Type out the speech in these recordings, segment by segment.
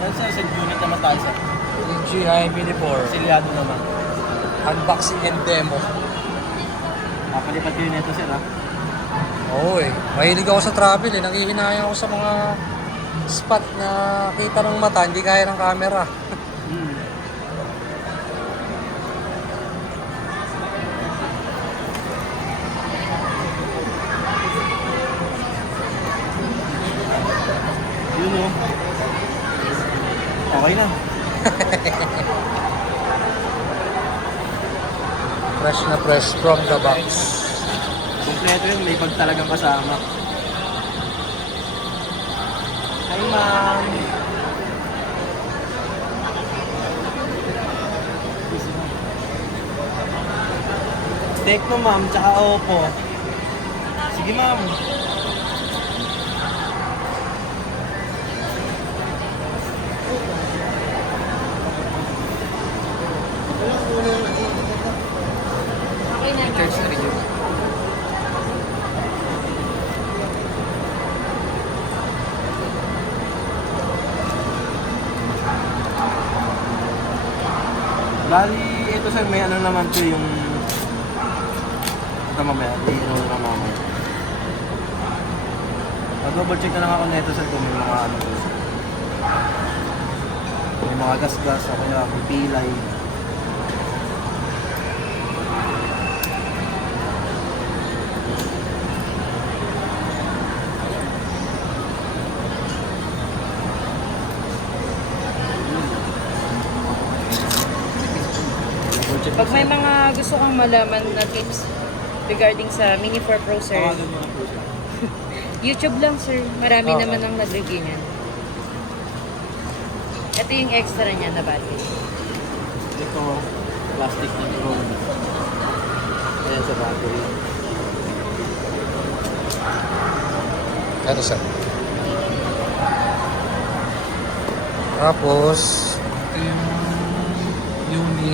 Yan sir, sa unit naman tayo sir. DJI Mini 4. Silyado naman. Unboxing and demo. Napalipat yun ito sir ha. Oo eh. Mahilig ako sa travel eh. Nangihinayang ako sa mga spot na kita ng mata, hindi kaya ng camera. Hmm. Yun o. Okay na. Fresh na fresh from the box. Kompleto yun, may bag talagang kasama. Hi ma'am. Tecno ma'am, tsaka Oppo. Sige ma'am. Okay na. Charge na rin yun. Bali, ito sir, may ano naman to yung... Ito mamaya, i-ano na mamaya. Mag-double check na lang ako nito sir kung may mga ano to sir. May mga gas-gas o kaya may pilay. Double check Pag na, may sir. mga gusto kang malaman na tips regarding sa Mini 4 Pro, sir, Tawagan mo na po sir. YouTube lang, sir. Marami Okay. naman ang nag-review niyan. Ito yung extra niya na battery. Ito, plastic na drone. Ayan sa battery. Ito sir. Tapos, ito yung Uni.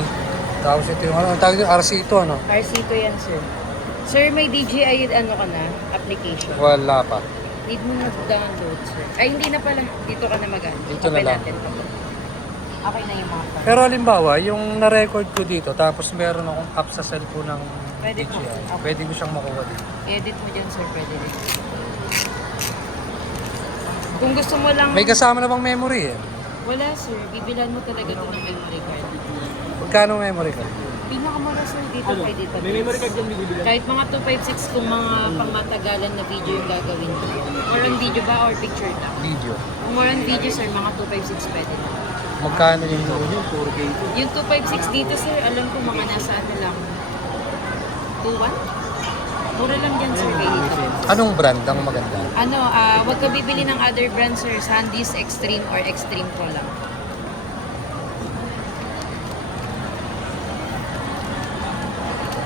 Tapos ito yung ano, ang tawag yung RC ito ano? RC to yan, sir. Sir, may DJI ano ka na? Application. Wala pa. Need mo na download, sir. Ay, hindi na pala. Dito ka na mag-ano. Dito na Open lang. natin to. Okay na yung mga part. Pero halimbawa, yung na-record ko dito, tapos meron akong app sa cellphone ng Pwede po. DJI. Okay. Pwede ko siyang makuha dito. Edit mo dyan, sir. Pwede rin. Kung gusto mo lang... May kasama na bang memory eh? Wala, sir. Bibilan mo talaga ito ng memory card. Magkano memory ka? Pinakamura, sir, dito Ano? kay dito. May memory card yung bibili. Kahit mga 256 kung mga pangmatagalan na video yung gagawin mo. More on video ba or picture lang? Video. Kung more on video, sir, mga 256 pwede na. Magkano yung Yung 4K ito. Yung 256 dito, sir, alam ko mga nasa ano lang. 2.1? Mura lang dyan, sir, kay dito. Anong brand ang maganda? Ano, wag ka bibili ng other brands, sir. Sandisk Extreme or Extreme Pro lang.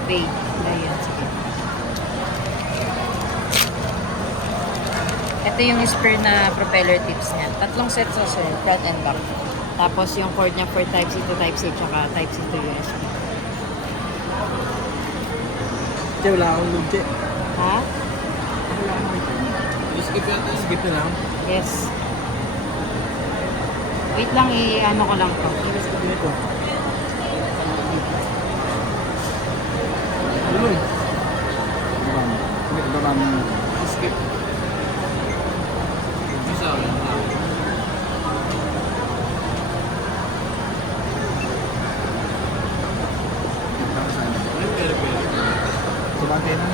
Wait, ayan, sige. Ito yung spare na propeller tips niya. Tatlong sets o sir, front and back. Tapos yung cord niya for Type-C to Type-C, tsaka Type-C to USB. Che, wala akong load, che. Ha? Skip yata. Skip na lang. Yes. Wait lang, i-ano ko lang to. Skip na ito. Ano yun? Skip. Isa. Sumante na.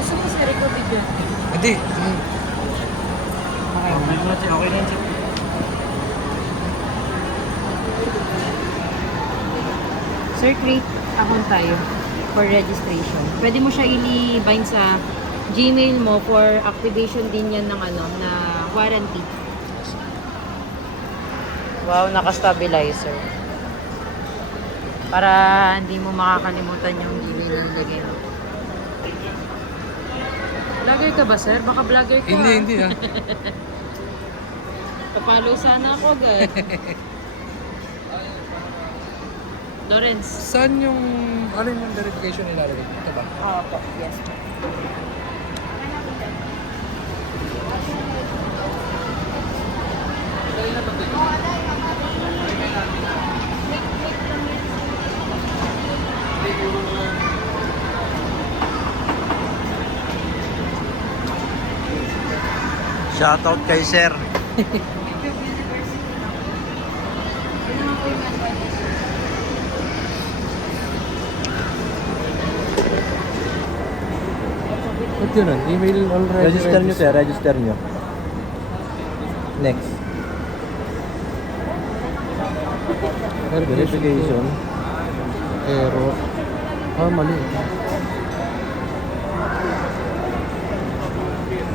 Gusto mo sir, ikaw video. Hindi. Okay na, che. Okay na, che. Sir, create account tayo for registration. Pwede mo siya i-bind sa Gmail mo for activation din yan ng ano, na warranty. Wow, naka-stabilizer. Para hindi mo makakalimutan yung Gmail na nilagay mo. Vlogger ka ba, sir? Baka vlogger ka. Hindi, hindi ah. Kapalo sana ako agad. Lawrence. Saan yung, alin yung verification nilalagay? Ito ba? Opo, yes. Shoutout kay sir. Ba't yun email already Register nyo sir, register nyo. Next. Verification. Error. Mali.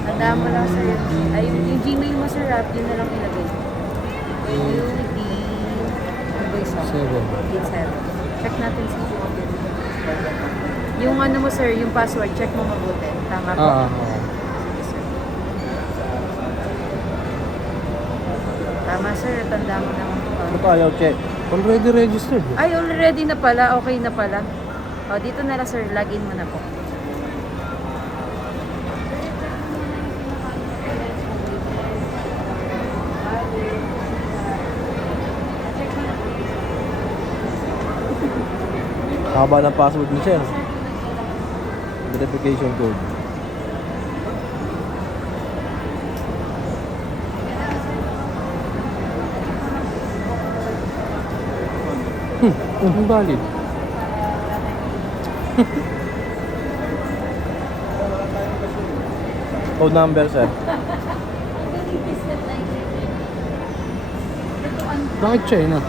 Tandaan mo lang sir. Ay, yung Gmail mo sir, yun na lang ilagay. UD. Ano ba isa? 87. Check natin sa Gmail. Yung ano mo sir, yung password, check mo mabuti. Tama po. Sige sir. Tama sir, tandaan mo naman po. Ano pa ayaw check? Already registered. Ay, already na pala. Okay na pala. O, dito na lang sir, login mo na po. Haba ng password ni sir. Verification code. Ang valid. Code number sir. Bakit China?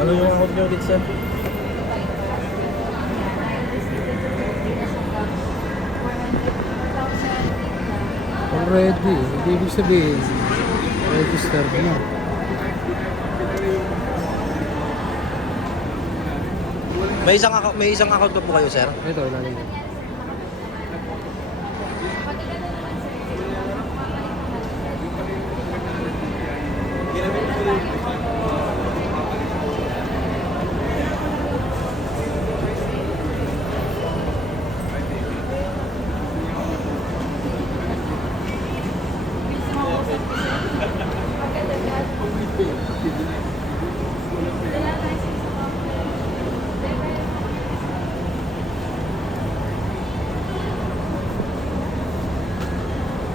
Ano yung account nyo ulit sir? Already. Hindi ibig sabihin, registered na. May isang account pa po kayo sir? Ito, ilalagay.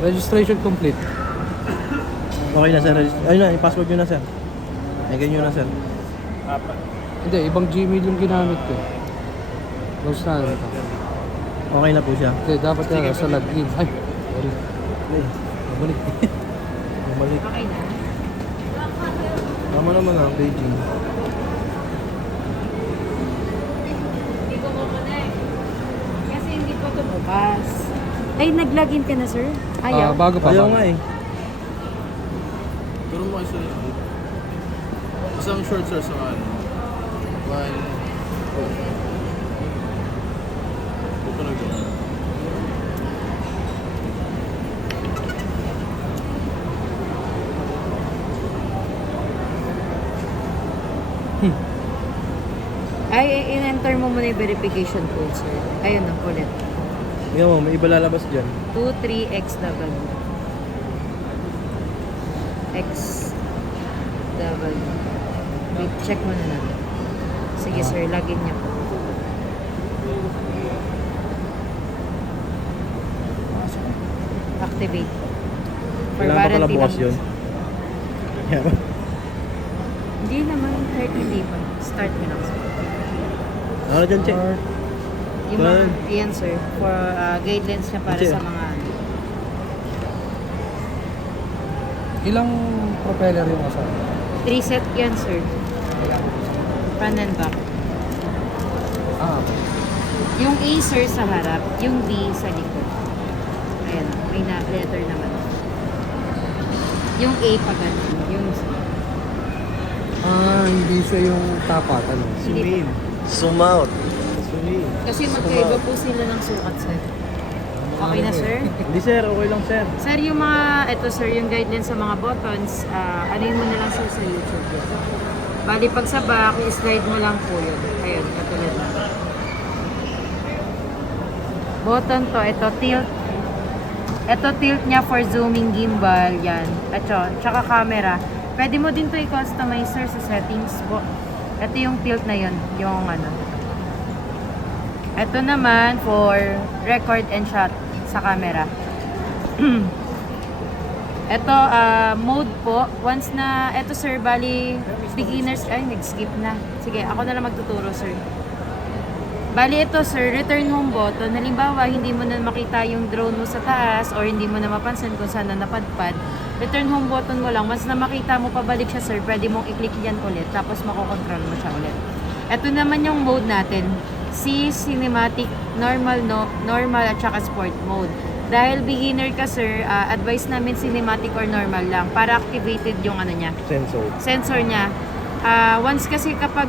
Registration complete. Okay na sir. Ayun na, i-password nyo na sir. Lagyan nyo na sir. Hindi, ibang Gmail yung ginamit ko. Close na ito. Okay na po siya. Hindi, dapat yan sa login. Ay, sorry. Bumalik. Bumalik. Okay na. Tama naman ang Beijing. Hindi ko makonect. Kasi hindi pa ito bukas. Ay, nag-login ka na, sir? Ayaw. Bago pa. Ayaw bago. nga eh. Turo mo kayo sa isang short sir sa ano. One. Ito na gano'n. Ay, in-enter mo muna yung verification code, sir. Ayun na, ulit. Tingnan mo, may iba lalabas dyan. 23XW. XW. Wait, check mo na natin. Sige, sir, login niya po. Activate. For Kailangan pa pala warranty bukas lang. yun. Yeah. Hindi naman, kahit hindi pa. Start mo lang, sir. Ano dyan, check? Yung mga, yan, sir. For guidelines niya para Check. sa mga Ilang propeller yung kasama? 3 set yan, sir. Front and back. Ah, Yung A, sir, sa harap. Yung B, sa likod. Ayan, may letter naman. Yung A pa ganun. Yung hindi siya yung tapat, ano? hindi po. Zoom out. Zoom in. Kasi magkaiba po sila ng sukat, sir. Okay na, sir? Hindi sir, okay lang sir. Sir, yung sir, yung guidelines sa mga buttons, anuin mo na lang, sir, sa YouTube. Bali, pag sa back, i-slide mo lang po yun. Ayun, katulad na. Button to, ito tilt. Ito tilt niya for zooming gimbal, yan. Ito, tsaka camera. Pwede mo din to i-customize, sir, sa settings po. Ito yung tilt na yun, yung ano. Ito naman for record and shot sa camera. Ito, mode po. Once na, ito sir, bali, beginners, ay, nag-skip na. Sige, ako na lang magtuturo, sir. Bali, ito sir, return home button. Halimbawa, hindi mo na makita yung drone mo sa taas or hindi mo na mapansin kung saan na napadpad. Return home button mo lang. Once na makita mo pabalik siya, sir, pwede mong i-click yan ulit. Tapos makokontrol mo siya ulit. Ito naman yung mode natin. C, cinematic, normal, normal at saka sport mode. Dahil beginner ka, sir, advice namin cinematic or normal lang para activated yung ano niya, sensor niya. Once kasi kapag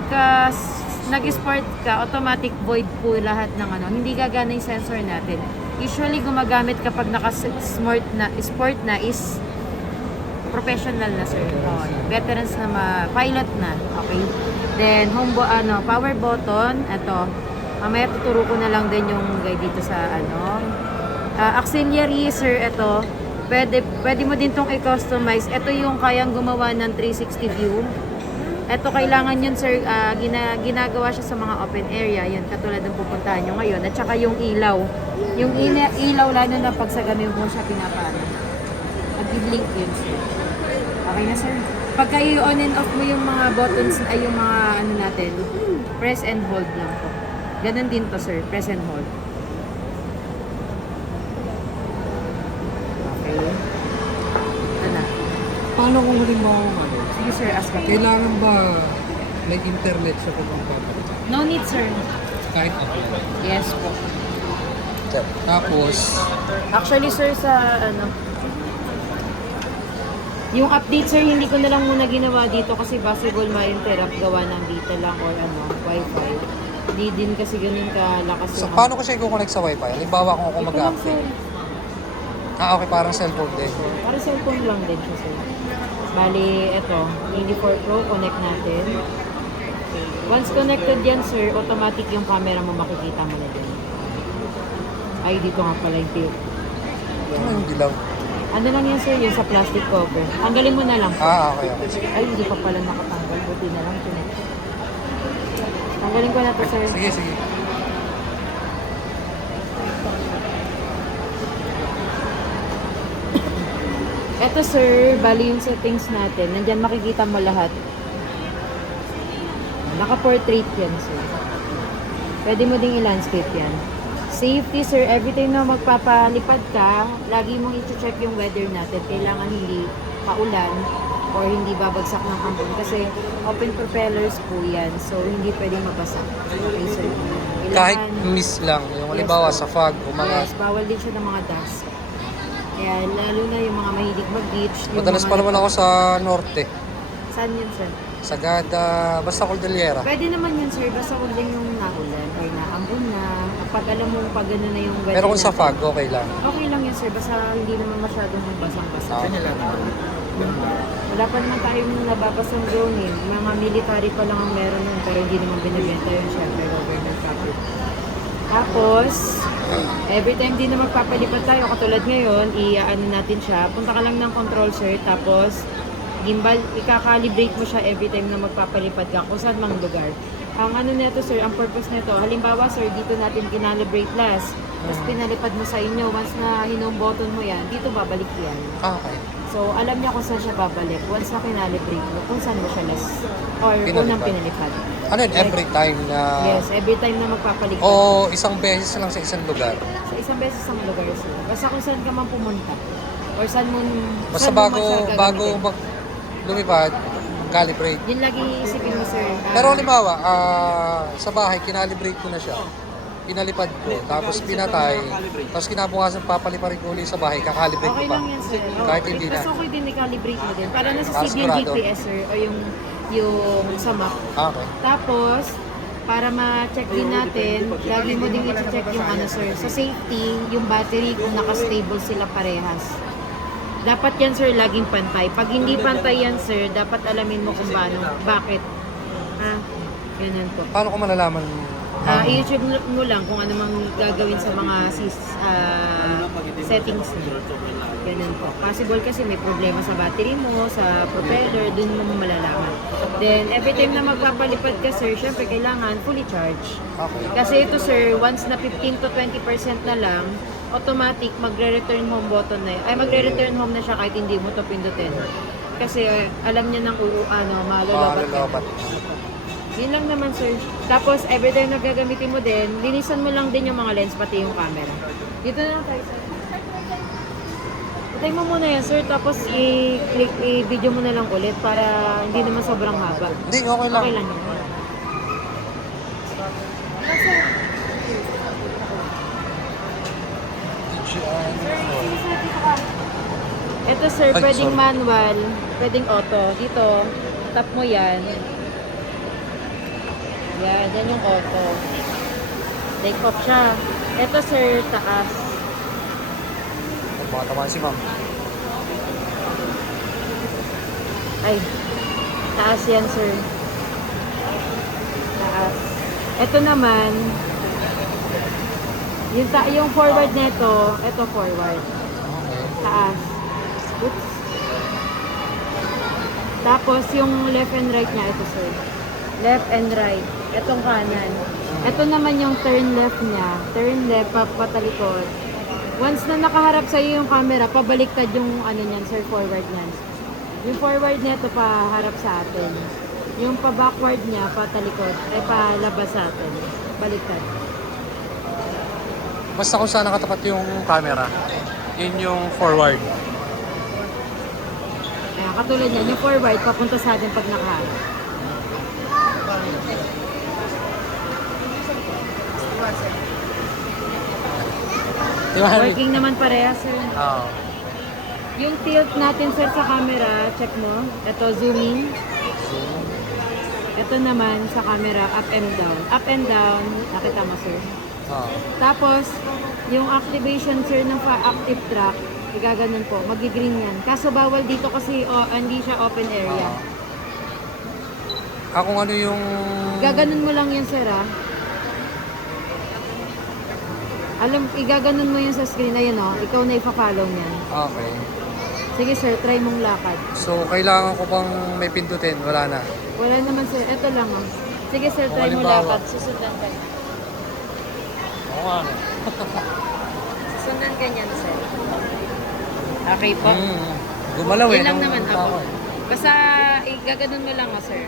nag-sport ka, automatic void po lahat ng ano. Hindi gagana yung sensor natin. Usually gumagamit kapag sport na is professional na, sir. Veterans na pilot na. Okay. Then power button, ito. Mamaya tuturo ko na lang din yung guide dito sa ano. Auxiliary, sir, ito. Pwede mo din tong i-customize. Ito yung kayang gumawa ng 360 view. Ito kailangan yun, sir, ginagawa siya sa mga open area. Yan, katulad ng pupuntahan nyo ngayon. At saka yung ilaw. Yung ilaw, lalo na pag sa gabi mo siya pinapano. Mag-blink yun, sir. Okay na, sir. Pagka i-on and off mo yung mga buttons, ay yung mga ano natin, press and hold lang po. Ganun din to, sir. Press and hold. Okay. Ano? Paano kung halimbawa ano? Sige, sir, ask ka. Kailangan ba may internet sa pagpapalit? No need, sir. Kahit ako. Yes po. Tapos, Actually, sir, sa ano, yung update, sir, hindi ko na lang muna ginawa dito kasi possible ma-interrupt gawa ng data lang or ano, wifi. Hindi din kasi ganun kalakas so yung... paano ko siya i-connect sa wifi? Halimbawa kung ako Ito lang, mag-update. sir. Okay, parang cellphone din. Para cellphone lang din siya, sir. Bali, ito, Mini 4 Pro, connect natin. Once connected yan, sir, automatic yung camera mo makikita mo na din. Ay, dito nga pala yung tilt. Ano yung dilaw? Ano lang yan, sir, yung sa plastic cover. Tanggalin mo na lang. Okay, okay. Ay, hindi pa pala nakatanggal. Buti na lang. Tanggalin ko na to, sir. Sige, sige. Eto, sir, bali yung settings natin. Nandyan makikita mo lahat. Naka-portrait yan, sir. Pwede mo ding i-landscape yan. Safety, sir. Every time na magpapalipad ka, lagi mong i-check yung weather natin. Kailangan hindi paulan or hindi babagsak ng ambon. Kasi open propellers po yan. So, hindi pwedeng mabasa. Okay, sir. Kahit miss lang. Yung halimbawa Yes, sa fog o mga... Yes, bawal din siya ng mga dust. Kaya lalo na yung mga mahilig mag-beach. yung Madalas mga pa naman ako sa norte. Saan yun, sir? Sagada, basta Cordillera. Pwede naman yun, sir. Basta huwag lang yung naulan or naambon na. Kapag alam mo pag ano na yung weather Pero kung sa natin. fog, okay lang. Okay lang yun, sir. Basta hindi naman masyadong basang-basa. Okay. Wala pa naman tayong nababasang drone eh. Mga military pa lang ang meron nun. Pero hindi naman binibenta yun, syempre, government property. Tapos, every time din na magpapalipad tayo, katulad ngayon, i-ano natin siya. Punta ka lang ng control, sir. Tapos, gimbal, ikakalibrate mo siya every time na magpapalipad ka kung saan mang lugar. Ang ano nito, sir, ang purpose nito, halimbawa, sir, dito natin kinalibrate last. Tapos pinalipad mo sa inyo, once na hinome button mo yan, dito babalik yan. Okay. So, alam niya kung saan siya babalik. Once na kinalibrate mo, kung saan mo siya last. Or Pinalipad. unang pinalipad. Ano yun, every time na... Yes, every time na magpapalipad. O isang beses lang sa isang lugar. Sa isang beses sa lugar, sir. Basta kung saan ka man pumunta. Or saan mo, Basta saan mo man siya bago gagamitin? lumipad, calibrate. Yun lagi isipin mo, sir. Pero halimbawa, sa bahay, kinalibrate ko na siya. Pinalipad ko, tapos pinatay, tapos kinabukasan papaliparin ko ulit sa bahay, kakalibrate ko Okay pa. lang yan, sir. Kahit hindi na. Tapos okay din i-calibrate mo din. Para nasa Para CV yung sigurado. GPS, sir. O yung sa map. Okay. Tapos, para ma-check din natin, lagi mo din i-check yung ano, sir. Sa safety, yung battery, kung naka-stable sila parehas. Dapat yan, sir, laging pantay. Pag hindi pantay yan, sir, dapat alamin mo kung paano. Bakit? Ha? Ganyan po. Paano ko malalaman? I-YouTube mo lang kung ano mang gagawin sa mga settings niya. Ganun po. Possible kasi may problema sa battery mo, sa propeller, dun mo malalaman. Then, every time na magpapalipad ka, sir, syempre kailangan fully charge. Okay. Kasi ito, sir, once na 15 to 20% na lang, automatic magre-return home button na ay magre-return home na siya kahit hindi mo to pindutin. Kasi alam niya ng malalabat ka. Malalabat. Yun lang naman, sir. Tapos, every time na gagamitin mo din, linisan mo lang din yung mga lens, pati yung camera. Dito na lang tayo, sir. Patay mo muna yan, sir. Tapos, i-video mo na lang ulit para hindi naman sobrang haba. Hindi, okay lang. Okay lang yun. Ito, sir, Ay, pwedeng sorry. manual, pwedeng auto. Dito, tap mo yan. Yan yung auto. Take off siya. Ito, sir, taas. Baka tamaan si ma'am. Ay, taas yan, sir. Taas. Ito naman, yung forward nito, ito forward. Okay. Taas. Oops. Tapos, yung left and right niya, ito, sir. Left and right. Itong kanan. Ito naman yung turn left niya. Turn left, patalikod. Once na nakaharap sa iyo yung camera, pabaliktad yung ano niyan, sir, forward niyan. Yung forward niya ito paharap sa atin. Yung pa-backward niya, patalikod, ay palabas sa atin. Baliktad. Basta kung saan nakatapat yung camera, yun yung forward. Ayan, katulad niyan, yung forward, papunta sa atin pag nakaharap. Working naman pareha, sir. Oo. Yung tilt natin, sir, sa camera, check mo. Ito, zooming. Ito naman sa camera, up and down. Up and down, nakita mo, sir. Oo. Tapos, yung activation, sir, ng active track, igaganon po, magi-green yan. Kaso bawal dito kasi hindi siya open area. Kung ano yung... Gaganon mo lang yan, sir, ha? Igaganon mo yun sa screen na yun, oh. Ikaw na ipa-follow niyan. Okay. Sige, sir, try mong lakad. So, kailangan ko bang may pindutin? Wala na. Wala naman, sir. Ito lang, oh. Sige, sir, try mong Halimbawa. lakad. Susundan ka. Oo nga. Susundan ka niyan, sir. Okay po. Gumalaw eh. Yun lang nung naman tao ako. eh. Basta igaganon mo lang, sir.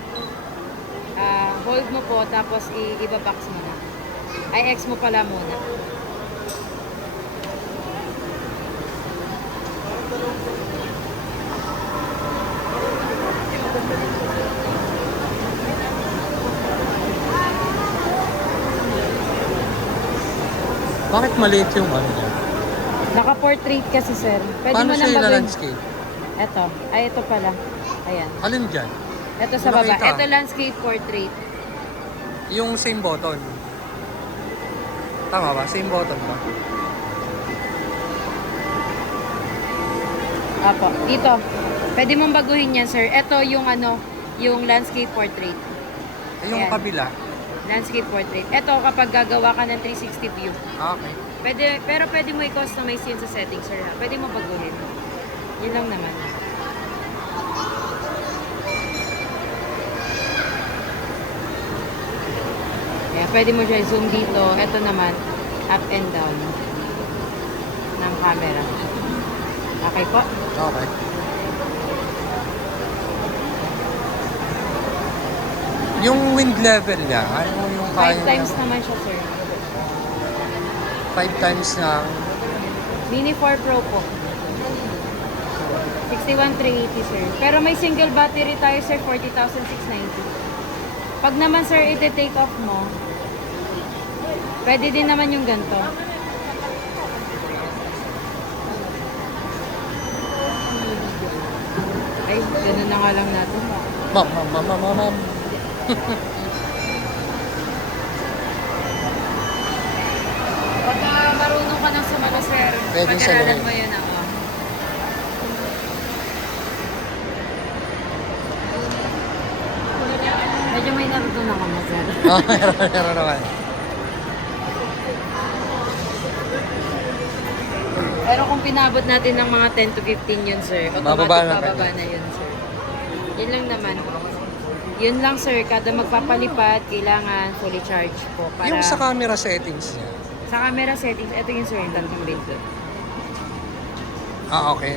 Hold mo po, tapos i-box mo na. Ay, X mo pala muna. Bakit maliit yung ano niya? Naka-portrait kasi, sir. Pwede Paano mo siya nang baguhin. ila-landscape? Ito. Ay, ito pala. Ayan. Alin dyan? Ito sa baba. Nakita. Ito landscape portrait. Yung same button. Tama ba? Same button ba? Apo. Dito. Pwede mong baguhin yan, sir. Ito yung yung landscape portrait. Yung Ayan. kabila. Landscape portrait. Ito kapag gagawa ka ng 360 view. Okay. Pero pwede mo i-customize yun sa settings, sir. Ha? Pwede mo baguhin. Yun lang naman. Kaya pwede mo siya zoom dito. Ito naman, up and down ng camera. Okay po? Okay. Yung wind level niya, ano yung 5 kaya times niya? naman siya, sir. 5 times ng... Mini 4 Pro po. 61,380 sir. Pero may single battery tayo sir, 40,690. Pag naman sir, ite-take off mo, pwede din naman yung ganito. Ay, ganun na nga lang natin. Ma'am. Pagka marunong ka ng sumalo sir, Pwedeng pag-aralan saluhin. mo yun ako. Medyo may natutunan ka na sir. Oh, meron naman. Pero kung pinabot natin ng mga 10 to 15 yun sir, Bababa automatic na bababa na yun sir. Yun lang naman. Yun lang sir, kada magpapalipad, kailangan fully charge po. Para Yung sa camera settings niya. sa camera settings, ito yung sir, yung tatlong bindot. Ah, okay.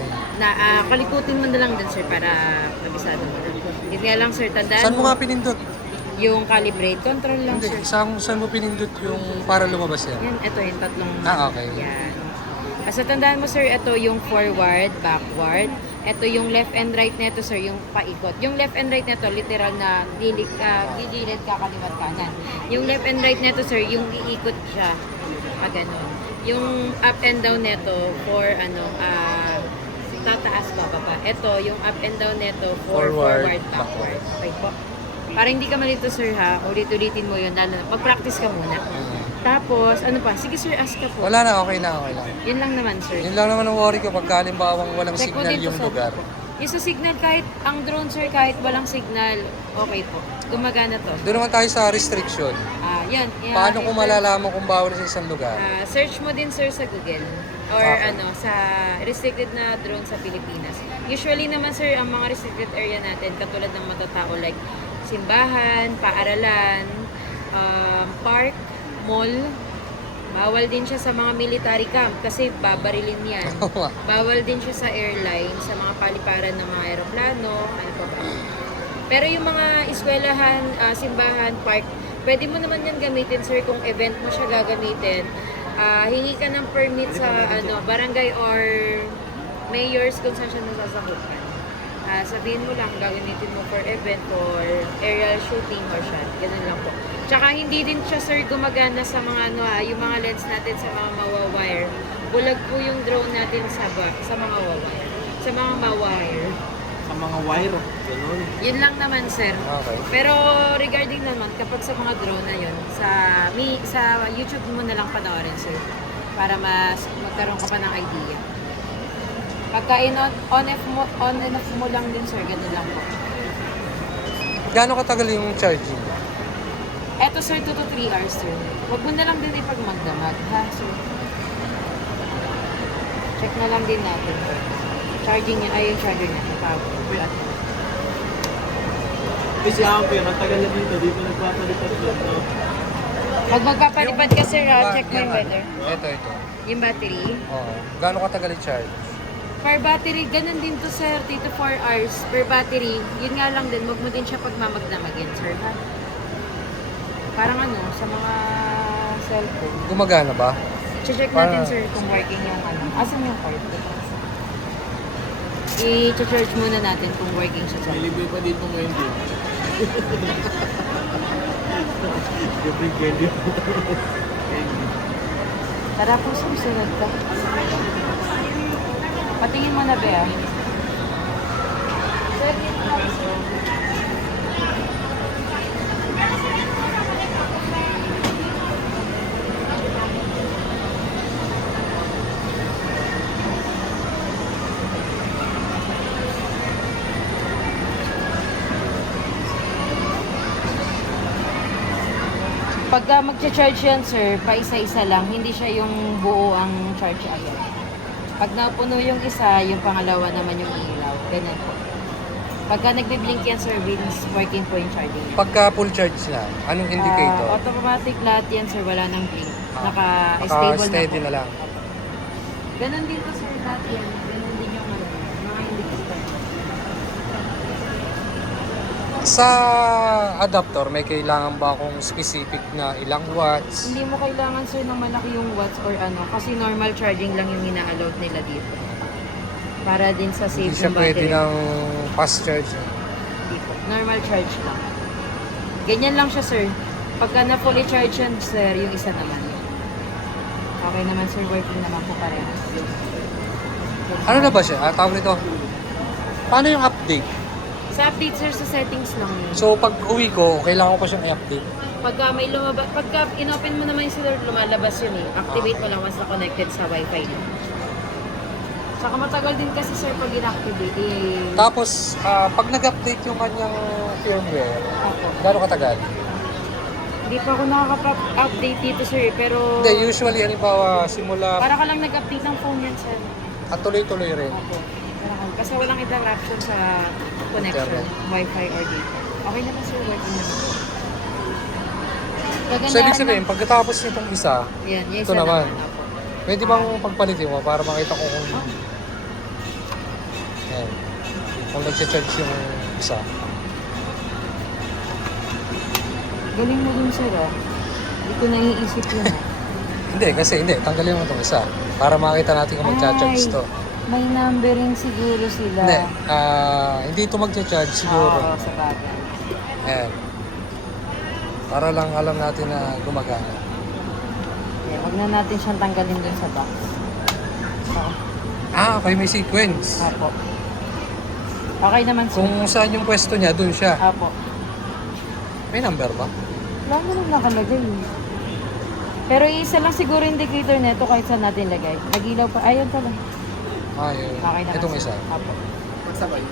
Kalikutin mo na lang din sir para kabisado mo. Yun nga lang sir, tandaan Saan mo nga pinindot? yung calibrate control lang Hindi, sir. saan mo pinindot yung para lumabas yan? Yan, ito yung tatlong. Ah, okay. Yan. Basta tandaan mo sir, ito yung forward, backward. Ito yung left and right nito sir, yung paikot. Yung left and right nito, literal na gigilid ka, kaliwat kanan. Yung left and right nito sir, yung iikot siya. Ganun. Yung up and down nito for tataas bababa. Ito, yung up and down nito for Forward, forward, backward. Okay po. Para hindi ka malito sir ha, ulit-ulitin mo yun. Lalo na, mag-practice ka muna. Tapos, ano pa? Sige sir, ask ka po. Wala na, okay lang. Yun lang naman sir. Yun lang naman ang worry ko pag halimbawang walang Check mo signal dito yung sa- lugar. Yung sa signal, kahit ang drone sir, kahit walang signal, okay po. Gumagana to. Doon naman tayo sa restriction. Yan. Paano kung malalaman kung bawal sa isang lugar? Search mo din sir sa Google or Okay. sa restricted na drone sa Pilipinas. Usually naman sir, ang mga restricted area natin, katulad ng matatao like simbahan, paaralan, park, mall. Bawal din siya sa mga military camp kasi babarilin yan. Bawal din siya sa airline, sa mga paliparan ng mga aeroplano, ano pa ba. Pero yung mga eskwelahan, simbahan, park, pwede mo naman yan gamitin sir kung event mo siya gagamitin. Hingi ka ng permit sa barangay or mayors kung saan siya nasasakupan. Sabihin mo lang, gagamitin mo for event or aerial shooting or shot. Ganun lang po. Tsaka hindi din siya sir gumagana sa mga yung mga lens natin sa mga mawawire. Bulag po yung drone natin sa mga wawire. Sa mga mawire. Sa mga wire. Ganun. Yun lang naman sir. Okay. Pero regarding naman kapag sa mga drone na yun, sa YouTube mo na lang panoorin sir para magkaroon ka pa ng idea. Pagka on and off mo lang din sir, ganun lang po. Gaano katagal yung charging? Eto sir, 2 to 3 hours sir. Huwag mo na lang din ipagmagdamag ha sir. Check na lang din natin. Charging niya, ay yung charger niya. Power. Kasi ampere, ang tagal na dito nagpapalipat lang, no? Pag magpapalipad ka sir, check mo yung weather. Ito. Yung battery. Oo. Gaano katagal yung charge? Per battery, ganun din to sir, 3 to 4 hours per battery. Yun nga lang din, wag mo din siya pagmamagdamagin sir ha. Parang sa mga cellphone. Gumagana ba? I-check natin sir kung working yung asan yung card? I-charge muna natin kung working siya sir. May libre pa dito ngayon din. Libre candy. Tara po sir, sunod ka. Patingin mo na be ah. Sir, dito lang sir. Pagka mag-charge yan, sir, pa isa-isa lang, hindi siya yung buo ang charge agad. Pag napuno yung isa, yung pangalawa naman yung ilaw. Ganyan po. Pagka nagbe-blink yan, sir, means working po yung charging. Pagka full charge na, anong indicator? Automatic lahat yan, sir, wala nang blink. Naka-stable Steady na po. na lang. Ganon din po, sir, lahat yan. Ganon din yung mga indicator. Sa adapter, may kailangan ba akong specific na ilang watts? Hindi mo kailangan, sir, ng malaki yung watts or kasi normal charging lang yung ina-allowed nila dito. Para din sa Hindi save siya ng pwede battery. ng fast charge. Hindi po. Normal charge lang. Ganyan lang siya, sir. Pagka na fully charge yan, sir, yung isa naman. Okay naman, sir. Working naman po pareho. Ano na ba siya? Tawag nito. Paano yung update? Sa update, sir, sa settings lang yun. So, pag uwi ko, kailangan ko pa siyang i-update. Pagka may lumabas, pagka inopen mo naman yung sir, lumalabas yun eh. Activate mo lang once na connected sa wifi mo. Saka matagal din kasi, sir, pag inactivate. Tapos, pag nag-update yung kanyang firmware, Ako. gano'ng katagal? Hindi pa ako nakaka-update dito, sir, pero... Hindi, usually, halimbawa, simula Para ka lang nag-update ng phone yan, sir. at tuloy-tuloy rin. Opo. Kasi walang interruption sa connection, Internet. wifi or data. Okay naman, sir, working naman. So, ibig sabihin, pagkatapos nitong isa, yan, yung ito isa naman. Opo. pwede bang pagpalitin mo para makita ko kung... Yan. Kung nag-charge yung isa. Galing mo dun, sir, ah. Hindi ko naiisip yun, ah. Hindi. Tanggalin mo itong isa. Para makita natin kung mag-charge to. May numbering siguro sila. Hindi. Hindi ito mag-charge siguro. Oo, sa bagay. Ayan. Para lang alam natin na gumagana. Yeah, huwag na natin siyang tanggalin dun sa box. Oo. Okay, may sequence. Apo. Okay naman, sir. Kung saan yung pwesto niya, dun siya. Apo. May number ba? Wala mo nang nakalagay. Pero isa lang siguro indicator nito kahit saan natin lagay. Nagilaw pa. Ayun pala. Yun. Okay naman. Itong sir. isa. Apo. Pagsabay.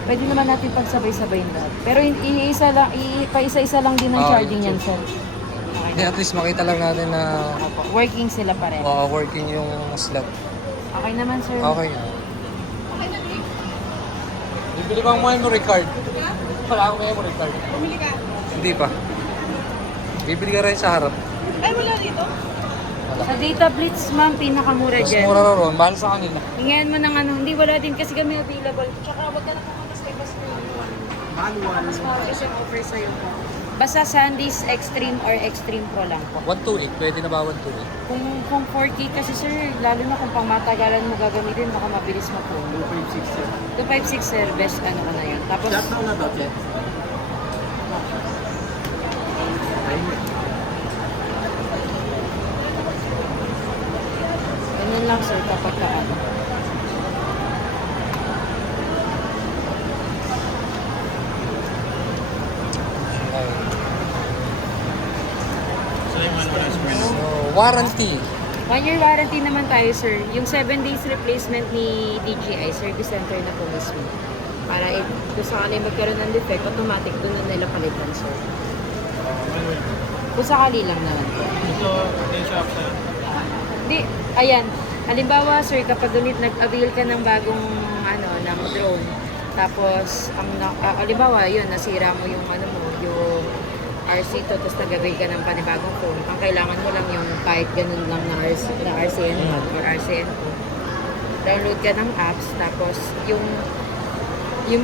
Pwede naman natin pagsabay-sabay lahat. Pero pa-isa-isa lang din ang charging yan, sir. Okay Hindi, na. at least makita lang natin na Apo. Working sila pa rin. working yung slot. Okay naman, sir. Okay nga. Bibili bang memory card? Wala akong memory card. Bumili ka? Hindi pa. Bibili ka rin sa harap. Ay, wala dito. Wala. Sa Data Blitz, ma'am, pinakamura Mas dyan. mura na ron. Mahal sa kanila. Hingayan mo ng ano, hindi wala din kasi kami available. Tsaka wag ka na pumunta sa iba sa Manual. mas mawag kasi ang offer sa'yo. Basta Sandisk Extreme or Extreme Pro lang po. 128. Pwede na ba 128? Kung 4K kasi sir, lalo na kung pangmatagalan mo gagamitin, baka mabilis mapuno. 256 sir, best ano ko na yun. Tapos, Chat na to, chat. ganyan lang sir kapag ka ano. So yung manual is So, warranty. 1 year warranty naman tayo sir. Yung 7 days replacement ni DJI, service center na po mismo. Para kung sakali magkaroon ng defect, automatic doon na nila palitan sir. manual. Kung sakali lang naman po. Ito, yung shop sa... Di, ayan. Halimbawa, sir, kapag ulit nag-avail ka ng bagong, ng drone, tapos, halimbawa, yun, nasira mo yung, yung RC2, tapos nag-avail ka ng panibagong phone, ang kailangan mo lang yung kahit ganun lang na, RCN or RCN2. Download ka ng apps, tapos, yung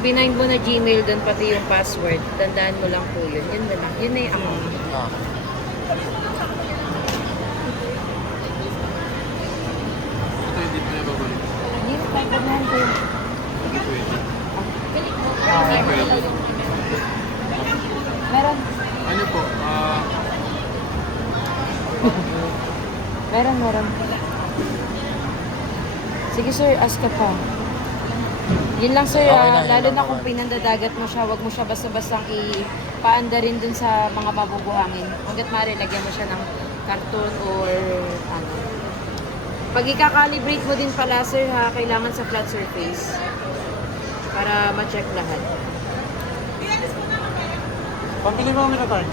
binind mo na Gmail doon, pati yung password, tandaan mo lang po yun. Yun na lang. Yun na yung amount. Ah. Ito yung dito na babalik. Hindi na tayo pagnahan ko yun. Hindi pwede. Meron. Ano po? Meron. Sige sir, ask ka pa. Yun lang sir, Okay na, yun lalo lang na kung naman. pinandadagat mo siya, wag mo siya basta-bastang ipaanda rin dun sa mga mabubuhangin. Hanggat maaari, lagyan mo siya ng karton or ano. Pag i-calibrate mo din pala sir ha, kailangan sa flat surface. Para ma-check lahat. Pambili mo kami na card.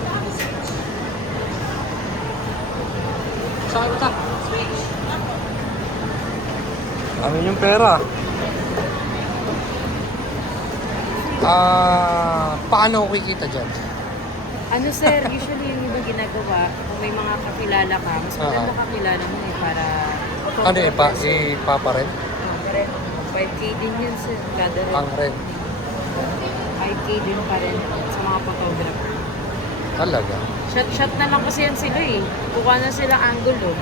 Saan ka? Amin yung pera. Paano ako kikita dyan? Ano sir, usually yung iba ginagawa, kung may mga kakilala ka, mas maganda kakilala mo eh para... Ano ipaparent? Rent. 5K din yun sir, kada rent. Ang rent. 5K din pa rin sa mga photographer. Talaga? Shot na lang kasi yan sila eh. Kuha na sila angle oh.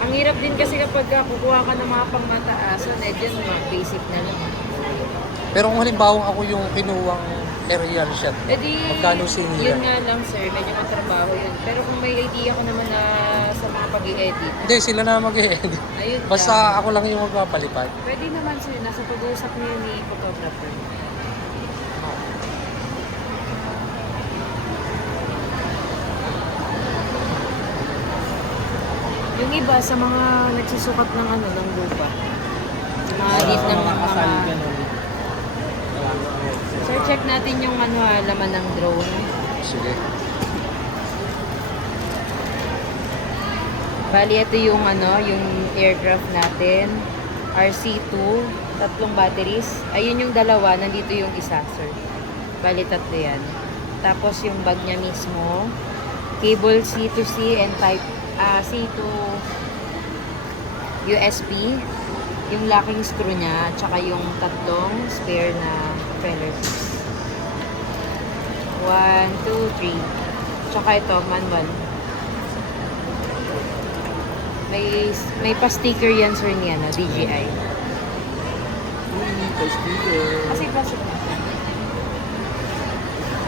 Ang hirap din kasi kapag kukuha ka ng mga pangmataas, so medyo mga basic na naman. Pero kung halimbawa ako yung kinuwang aerial shot, E di, magkano sinira? yun nga lang sir, medyo matrabaho yun. Pero kung may idea ko naman na sa mga pag-i-edit, Hindi, sila na mag-edit. ayun Basta lang. ako lang yung magpapalipad. Pwede naman sir, nasa pag-uusap niyo ni photographer. Yung iba sa mga nagsusukat ng ano, ng lupa. Sa mga lead ng Kasal mga... ganun. Sir, check natin yung ano, laman ng drone. Sige. Bali, ito yung ano, yung aircraft natin. RC2, tatlong batteries. Ayun yung dalawa, nandito yung isa, sir. Bali, tatlo yan. Tapos yung bag niya mismo, cable C to C and type C to USB, yung locking screw niya, at saka yung tatlong spare na feller piece. 1, 2, 3. Tsaka ito, manual. May pa-sticker yan, sir, niya na DJI. Pa-sticker. Kasi plastic na.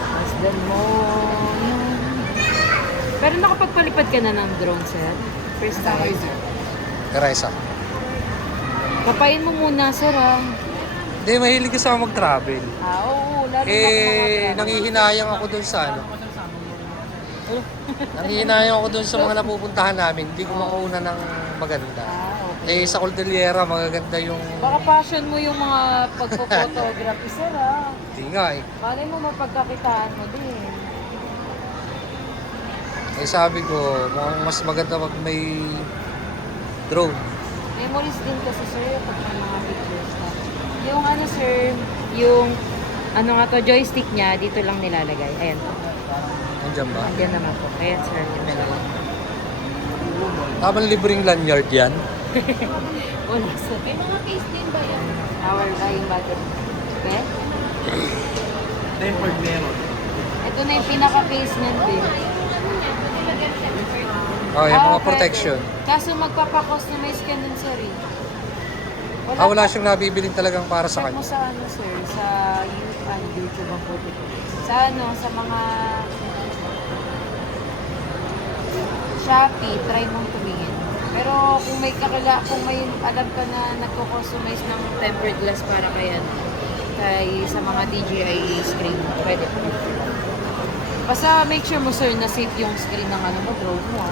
Mas than mo. Pero nakapagpalipad ka na ng drone, sir? First time? Teresa. Papayin mo muna, sir, ha? Hindi, mahilig kasi ako mag-travel. Oo, lalo na kung Nanghihinayang ako dun sa ano. Nanghihinayang ako dun sa mga napupuntahan namin. Hindi ko makuuna ng maganda. okay. Sa Cordillera, magaganda yung... Baka passion mo yung mga pagpo-photography, sir, ha? Hindi nga eh. Malay mo, mapagkakitaan mo din. Sabi ko, mukhang mas maganda pag may drone. Memories din kasi, sir, pag may mga pictures na. Yung ano, sir, yung ano nga to, joystick niya, dito lang nilalagay. Ayan po. Nandiyan ba? Andiyan naman po. Ayan, sir. Yung dalawa. Habang libreng lanyard yan. Wala, sir. May mga case din ba yan? Our dying battery. Okay? Tempered meron. Ito na yung pinaka-case niyan din. Oh, yung mga pwede. protection. Kaso magpapa-customize ka nun, sir, eh. Wala siyang nabibilin talagang para sa Check mo kanya. sa ano, sir, sa YouTube ang photo ko. Sa ano, sa mga Shopee, try mong tumingin. Pero kung kung may alam ka na nagko-customize ng tempered glass para kay ano, kay sa mga DJI screen, pwede po. Basta make sure mo, sir, na safe yung screen ng ano mo, drone mo.